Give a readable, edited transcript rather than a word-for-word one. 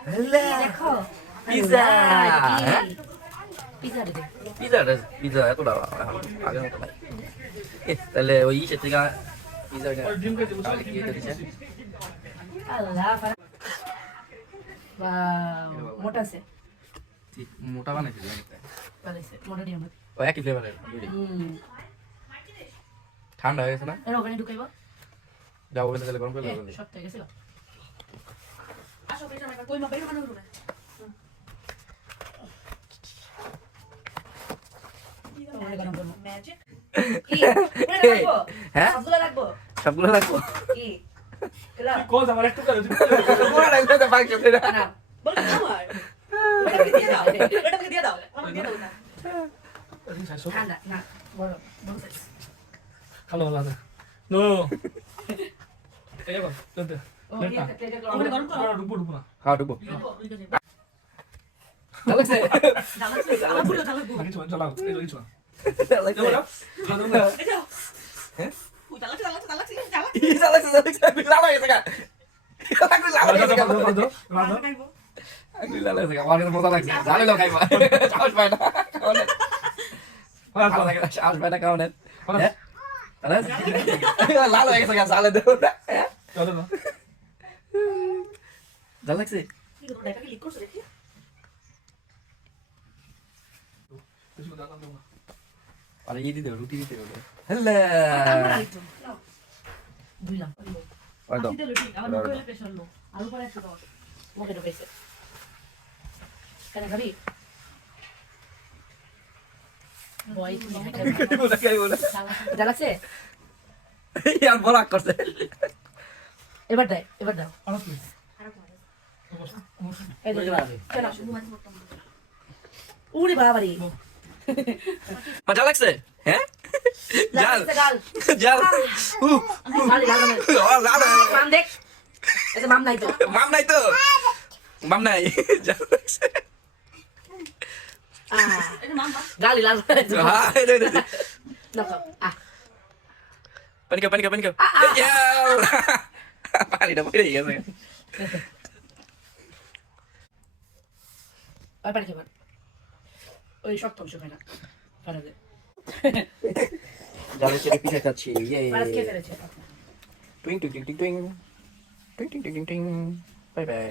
দেখো pizza pizza দিবে pizza এতটা আগের মতো নাই তাহলে ওই ইসের থেকে পিজা আল্লাহ মোটা আছে মোটা বানাইছিল বানাইছে মোটা নিয়ম ও একই ফ্লেভারের ঠান্ডা হয়ে গেছে না এর ওখানে ঢুকাইবো যাও ওখানে তাহলে গরম করে সব লাগবে থেকে গেছিল আসো বেটা না কই মা বের বানাবো না ম্যাজিক কি এটা রাখবো হ্যাঁ সবগুলো রাখবো সবগুলো রাখবো কি কেলা কোন আমার একটু করে মোটা লাগবে তো বাকি সব এটা না বল আমার এটাকে দিয়ে দাও এটাকে দিয়ে দাও আমাকে দিয়ে দাও না ঠান্ডা না বড় বড় সাইজ ভালো ভালো আছে নো এই বল দে ও ইয়ে প্লেটে ওখানে গরম করো ডুবো ডুবো না খাও ঢুকবো লাগছে আমার পুরো জ্বালা গো কিছু চালাও এই কিছু লাগছে এই যাও হ্যাঁ ওই জ্বালা জ্বালা জ্বালা জ্বালা ইসা লাগছে লালা গেছে গা লাগছে লালা গেছে গা খাইবো লালা গেছে গা আমার কাছে মজা লাগছে জালে লোক খাইবা সাহস পায় না কারণে ভালো লাগে সাহস পায় না কারণে হ্যাঁ লাল হয়ে গেছে গা জালে দেবো না চলো না জাল লাগছে কি করব এটাকে লিক করছ দেখি কিছু দাও না আরে এই দিতে রুটি দিতে হবে হ্যালো আমার আরেকটু নাও বুঝলাম একদম দিতে লুটি আমার মুখে হলে প্রেশার লো আর উপরে একটু দাও মুখে ঢুকাইছে কেন খাবি বয় তুমি ওটা খাই বলে জ্বালাচ্ছে ইয়ার বলা করছে এবার দাও আর কি এই যে চলো উড়ি বাবারি মজা লাগছে হ্যাঁ জাল গাল জাল গাল গাল জাল মাম দেখ এটা মাম নাই তো মাম নাই তো মাম নাই জাল লাগছে এটা মাম গালি লাল হ্যাঁ না পানি খাও পানিটা পড়ে গেছে আর পানি খাবার ওই শক্ত অংশ খায় না পানি দে জালের ছেড়ে পিঠে খাচ্ছি ইয়ে পানি খেয়ে ফেলেছে টুইং টুইং টুইং টুইং টুইং টুইং টুইং টুইং বাই বাই